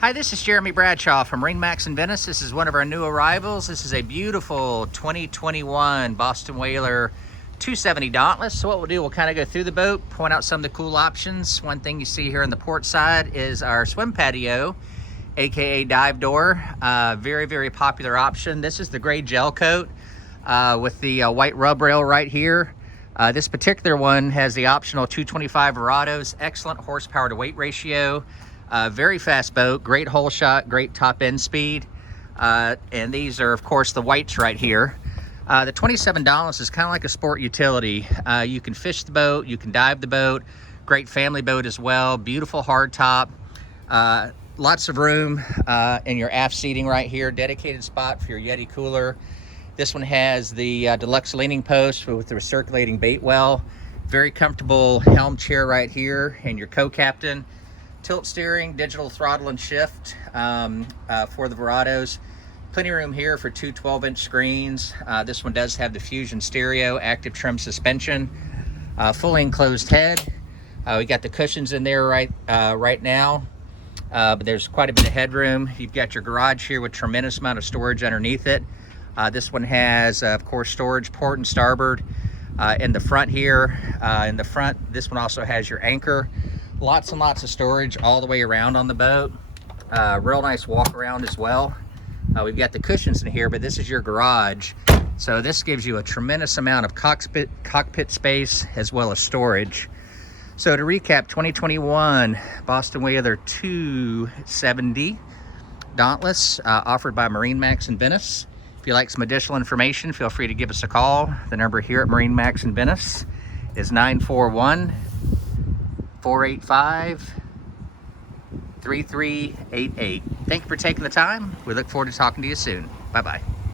Hi, this is Jeremy Bradshaw from MarineMax Venice. This is one of our new arrivals. This is a beautiful 2021 Boston Whaler 270 Dauntless. So what we'll do, we'll kind of go through the boat, point out some of the cool options. One thing you see here on the port side is our swim patio, aka dive door. Very, very popular option. This is the gray gel coat with the white rub rail right here. This particular one has the optional 225 Verados, excellent horsepower to weight ratio. Very fast boat, great hole shot, great top end speed. And these are, of course, the whites right here. The $27 is kind of like a sport utility. You can fish the boat, you can dive the boat. Great family boat as well. Beautiful hard top. Lots of room in your aft seating right here. Dedicated spot for your Yeti cooler. This one has the deluxe leaning post with the recirculating bait well. Very comfortable helm chair right here, and your co-captain. Tilt steering, digital throttle and shift for the Verados. Plenty of room here for two 12-inch screens. This one does have the Fusion stereo, active trim suspension, fully enclosed head. We got the cushions in there right now, but there's quite a bit of headroom. You've got your garage here with tremendous amount of storage underneath it. This one has, of course, storage port and starboard in the front here. In the front, this one also has your anchor. Lots and lots of storage all the way around on the boat. Real nice walk around as well. We've got the cushions in here, but this is your garage. So this gives you a tremendous amount of cockpit space as well as storage. So to recap, 2021 Boston Whaler 270 Dauntless offered by MarineMax Venice. If you'd like some additional information, feel free to give us a call. The number here at MarineMax Venice is 941-485-3388. Thank you for taking the time. We look forward to talking to you soon. Bye-bye.